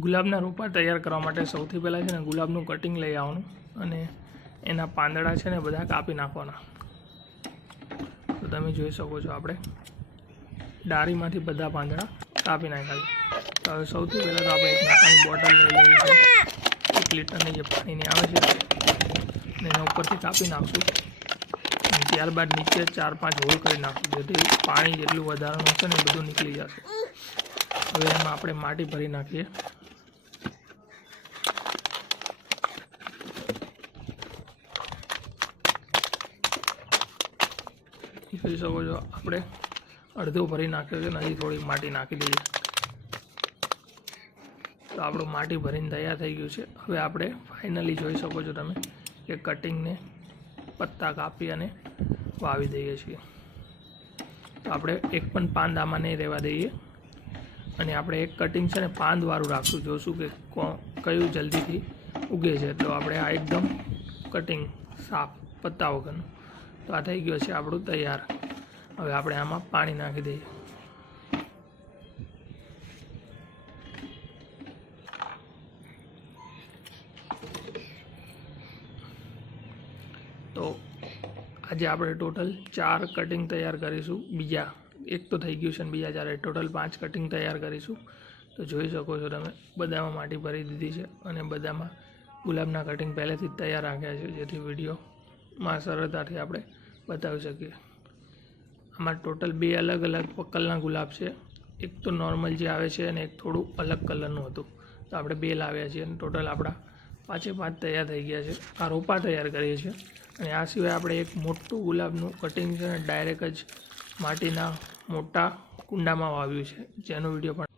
ગુલાબના રોપા તૈયાર કરવા માટે સૌથી પહેલાં છે ને ગુલાબનું કટિંગ લઈ આવવાનું અને એના પાંદડા છે ને બધા કાપી નાખવાના. તો તમે જોઈ શકો છો આપણે. ડાળીમાંથી બધા પાંદડા કાપી નાખ્યા તો હવે સૌથી પહેલાં તો આપણે એક નાની બોટલ લઈ લઈએ એક લીટરની જે પાણીની આવે છે એના ઉપરથી કાપી નાખશું. ત્યારબાદ નીચે ચાર પાંચ હોલ કરી નાખશું. જેથી પાણી જેટલું વધારાનું હશે ને બધું નીકળી જશે. હવે એમાં આપણે માટી ભરી નાખીએ. જોઈ શકો છો. આપણે અડધો ભરી નાખ્યો છે ને હજી થોડીક માટી નાખી દઈએ તો આપણું માટી ભરીને તૈયાર થઈ ગયું છે. હવે આપણે ફાઇનલી જોઈ શકો છો તમે કે કટિંગને પત્તા કાપી અને વાવી દઈએ છીએ. તો આપણે એક પણ પાંદ આમાં નહીં રહેવા દઈએ. અને આપણે એક કટિંગ છે ને પાંદવાળું રાખશું. જોશું કો- કયું જલ્દીથી ઉગે છે. તો આપણે આ એકદમ કટિંગ સાફ પત્તા વગરનું. તો આ થઈ ગયો છે આપણું તૈયાર. હવે આપણે આમાં પાણી નાખી દઈએ. તો આજે આપણે ટોટલ ચાર કટિંગ તૈયાર કરીશું. બીજા એક તો થઈ ગયું છે ને બીજા ચાર. ટોટલ પાંચ કટિંગ તૈયાર કરીશું. તો જોઈ શકો છો તમે, બધામાં માટી ભરી દીધી છે અને બધામાં ગુલાબના કટિંગ પહેલેથી જ તૈયાર રાખ્યા છે. જેથી વિડીયોમાં સરળતાથી આપણે બતાવી શકીએ. આમાં ટોટલ બે અલગ અલગ કલરના ગુલાબ છે. એક તો નોર્મલ જે આવે છે અને એક થોડું અલગ કલરનું હતું. તો આપણે બે લાવ્યા છીએ અને ટોટલ આપણા પાંચે પાંચ તૈયાર થઈ ગયા છે. આ રોપા તૈયાર કરીએ છીએ. અને આ સિવાય આપણે એક મોટું ગુલાબનું કટિંગ છે અને ડાયરેક્ટ જ માટીના મોટા કુંડામાં વાવ્યું છે. જેનો વીડિયો પણ